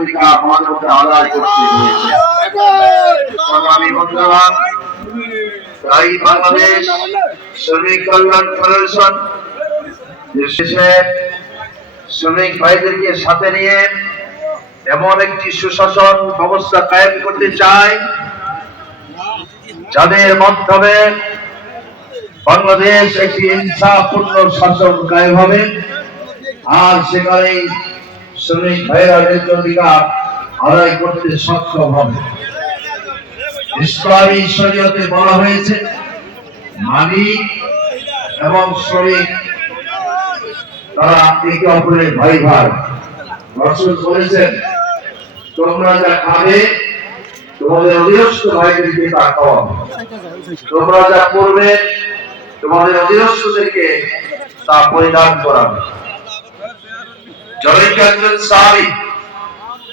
অধিকার আমাদের মধ্যে আদায় করতে হয়েছে। সংগ্রামী বন্ধুগণ, তাই বাংলাদেশ শ্রমিক কল্যাণ ফেডারেশন শেষে শ্রমিক ভাইদেরকে সাথে নিয়ে এমন একটি সুশাসন ব্যবস্থা কায়েম করতে চায় যাদের মাধ্যমে বাংলাদেশ একটি ইনসাফপূর্ণ শাসন কায়েম হবে, আর সেখানে শ্রমিক ভাইরা ন্যায্য অধিকার আদায় করতে সক্ষম হবে। ইসলামী শরীয়তে বলা হয়েছে মালিক এবং শ্রমিক তারা একে অপরের ভাই ভাই। রাসূল বলেছেন, তোমরা যা খাবে তোমাদের অধীনস্থ ভাইদেরকে তা খাওয়াবে, তোমরা যা করবে তোমাদের অধীনস্থদেরকে তা পরিধান করাবে। জনৈক একজন সাহাবী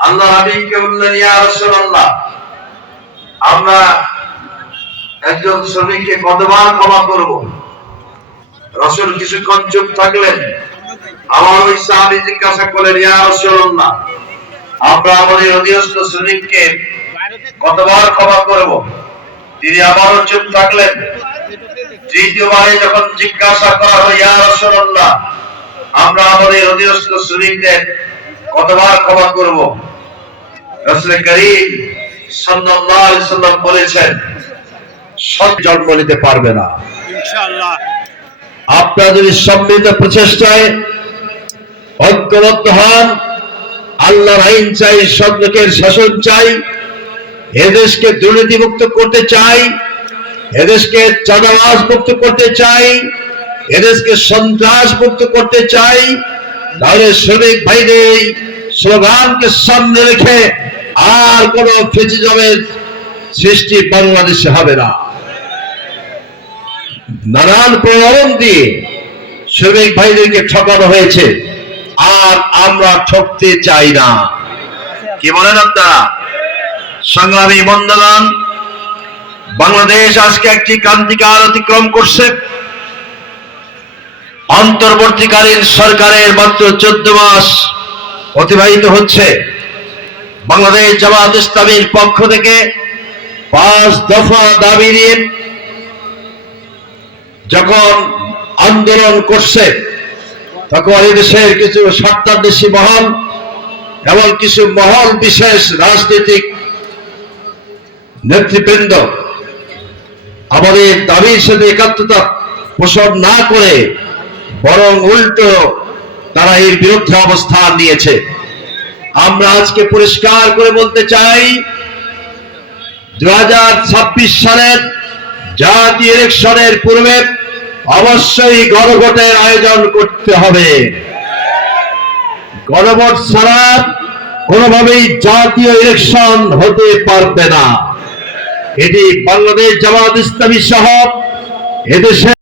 আল্লাহ হাবিবকে বললেন, ইয়া রাসূলুল্লাহ, আমরা একজন শ্রমিককে কতবার ক্ষমা করব? রাসূল কিছুক্ষণ চুপ থাকলেন। আমার ওই সাহাবী জিজ্ঞাসা করলেন, ইয়া রাসূলুল্লাহ, আমরা আমাদের অধীনস্থ শ্রমিককে কতবার ক্ষমা করব? তিনি আবারও চুপ থাকলেন। তৃতীয়বারে যখন জিজ্ঞাসা করা হলো, ইয়া রাসূলুল্লাহ, আমরা আমাদের অধীনস্থ শ্রমিকদের কতবার ক্ষমা করব? রাসূল করিম সাল্লাল্লাহু আলাইহি ওয়াসাল্লাম বলেছেন, সব জন্ম নিতে পারবে না। ইনশাআল্লাহ আপনারা যদি সম্মিলিত প্রচেষ্টায় ঐক্যবদ্ধ হন, আল্লাহর আইন চাই, সৎলোকের শাসন চাই, এদেশকে দুর্নীতিমুক্ত করতে চাই, এদেশকে চাঁদাবাজ মুক্ত করতে চাই, এদেশকে সন্ত্রাস মুক্ত করতে চাই, তাহলে শ্রমিক ভাইদের স্লোগানকে সামনে রেখে আর কোন ফ্যাসিজমের সৃষ্টি বাংলাদেশে হবে না। নানান প্রলোভন দিয়ে শ্রমিক ভাইদেরকে ঠকানো হয়েছে, আর আমরা ঠকতে চাই না। কি বলেন আপনারা? সংগ্রামী বন্ধুগণ, বাংলাদেশ আজকে একটি ক্রান্তিকাল অতিক্রম করছে। অন্তর্বর্তীকালীন সরকারের মাত্র 14 মাস অতিবাহিত হচ্ছে। বাংলাদেশ জামাত ইসলামীর পক্ষ থেকে 5 দফা দাবি নিয়ে যখন আন্দোলন করছে, তখন এদেশের কিছু স্বার্থান্বেষী মহল এবং কিছু মহল বিশেষ রাজনৈতিক নেতৃবৃন্দ আমাদের দাবির সাথে একাত্মতা পোষণ না করে বরং উল্টো তারা এর বিরুদ্ধে অবস্থান নিয়েছে। আমরা আজকে পরিষ্কার করে বলতে চাই, 2026 সালের জাতীয় ইলেকশনের পূর্বে অবশ্যই গণভোটের আয়োজন করতে হবে। গণভোট ছাড়া কোনোভাবেই জাতীয় ইলেকশন হতে পারবে না। এটি বাংলাদেশ জামাত ইসলামী সহ এদেশে